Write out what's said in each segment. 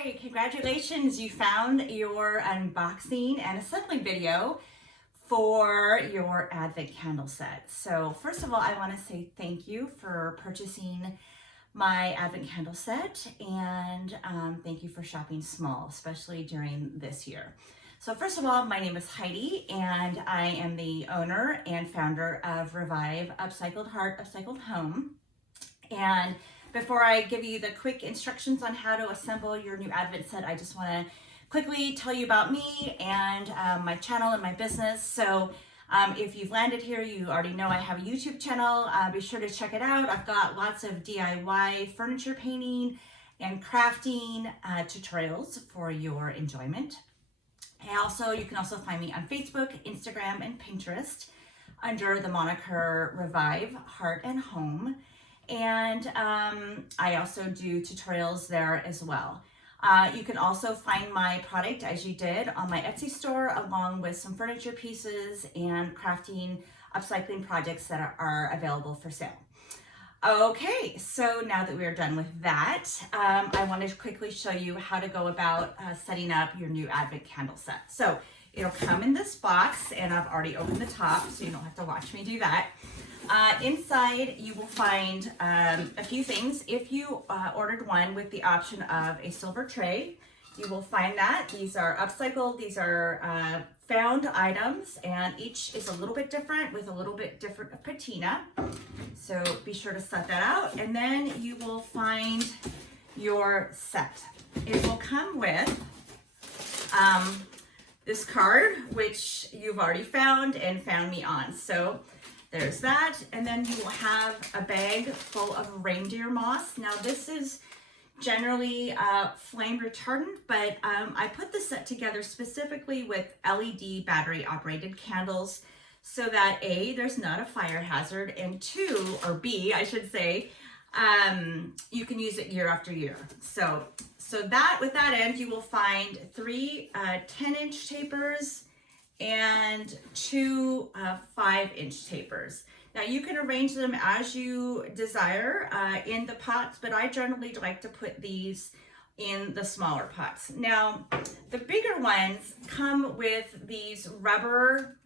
Hi, congratulations. You found your unboxing and assembly video for your Advent candle set. So first of all, I want to say thank you for purchasing my Advent candle set and thank you for shopping small, especially during this year. So first of all, my name is Heidi and I am the owner and founder of Revive Upcycled Heart, Upcycled Home. And before I give you the quick instructions on how to assemble your new Advent set, I just want to quickly tell you about me and my channel and my business. So if you've landed here, you already know I have a YouTube channel. Be sure to check it out. I've got lots of DIY furniture painting and crafting tutorials for your enjoyment. You can also find me on Facebook, Instagram, and Pinterest under the moniker Revive Heart and Home. And I also do tutorials there as well. You can also find my product, as you did, on my Etsy store, along with some furniture pieces and crafting, upcycling projects that are available for sale. Okay, so now that we are done with that, I want to quickly show you how to go about setting up your new Advent candle set. So it'll come in this box, and I've already opened the top, so you don't have to watch me do that. Inside, you will find a few things. If you ordered one with the option of a silver tray, you will find that. These are upcycled, these are found items, and each is a little bit different with a little bit different patina. So be sure to set that out. And then you will find your set. It will come with this card, which you've already found and found me on. So there's that, and then you will have a bag full of reindeer moss. Now this is generally flame retardant, but I put the set together specifically with LED battery operated candles so that A, there's not a fire hazard, and B, I should say, you can use it year after year. So that with that end, you will find 3 10-inch tapers and 2 5-inch tapers. Now you can arrange them as you desire in the pots, but I generally like to put these in the smaller pots. Now the bigger ones come with these rubber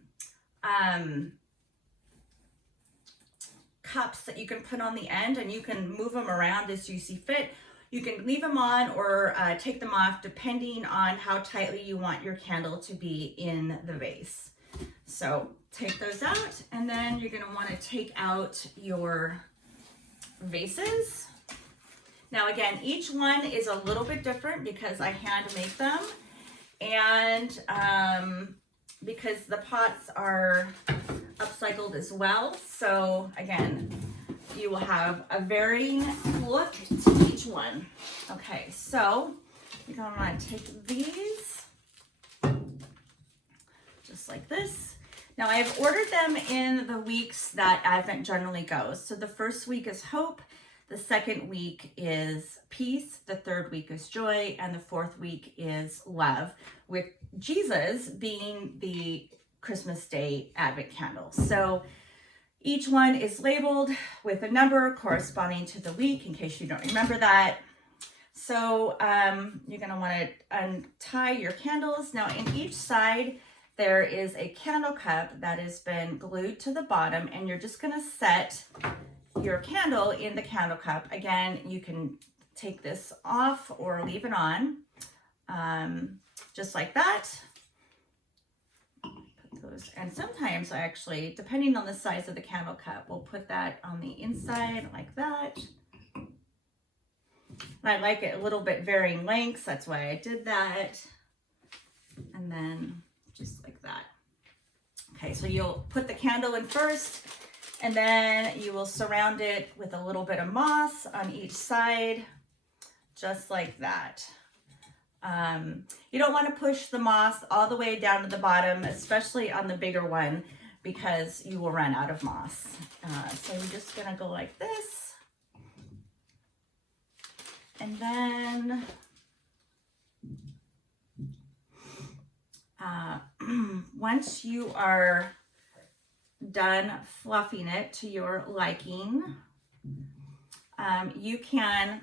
cups that you can put on the end, and you can move them around as you see fit. You can leave them on or take them off depending on how tightly you want your candle to be in the vase. So take those out, and then you're going to want to take out your vases. Now again, each one is a little bit different because I hand make them, and because the pots are upcycled as well. So again, you will have a varying look to each one. Okay, so you're going to want to take these just like this. Now I've ordered them in the weeks that Advent generally goes. So the first week is hope, the second week is peace, the third week is joy, and the fourth week is love, with Jesus being the Christmas Day Advent candle. So each one is labeled with a number corresponding to the week, in case you don't remember that. So you're going to want to untie your candles. Now in each side, there is a candle cup that has been glued to the bottom, and you're just going to set your candle in the candle cup. Again, you can take this off or leave it on, just like that. And sometimes I actually, depending on the size of the candle cup, we'll put that on the inside like that. And I like it a little bit varying lengths, that's why I did that. And then just like that. Okay, so you'll put the candle in first, and then you will surround it with a little bit of moss on each side, just like that. You don't want to push the moss all the way down to the bottom, especially on the bigger one, because you will run out of moss. So you're just going to go like this. And then once you are done fluffing it to your liking, you can,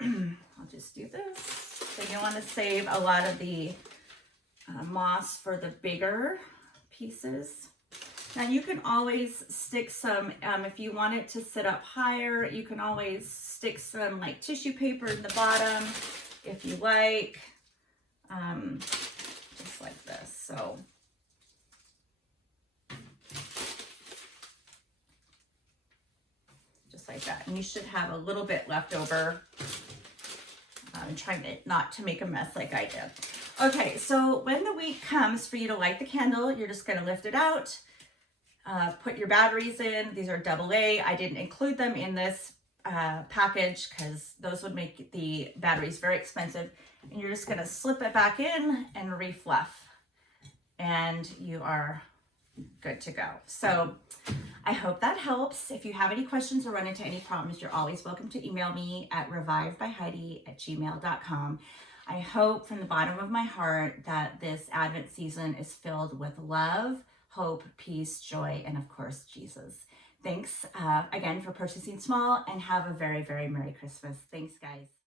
I'll just do this. So you want to save a lot of the moss for the bigger pieces. Now you can always stick some, if you want it to sit up higher, you can always stick some like tissue paper in the bottom if you like, just like this. So just like that. And you should have a little bit left over. I'm trying not to make a mess like I did. Okay, so when the week comes for you to light the candle, you're just gonna lift it out, put your batteries in. These are AA. I didn't include them in this package because those would make the batteries very expensive. And you're just gonna slip it back in and refluff. And you are good to go. So I hope that helps. If you have any questions or run into any problems, you're always welcome to email me at revivedbyheidi@gmail.com. I hope from the bottom of my heart that this Advent season is filled with love, hope, peace, joy, and of course, Jesus. Thanks again for purchasing small, and have a very, very Merry Christmas. Thanks, guys.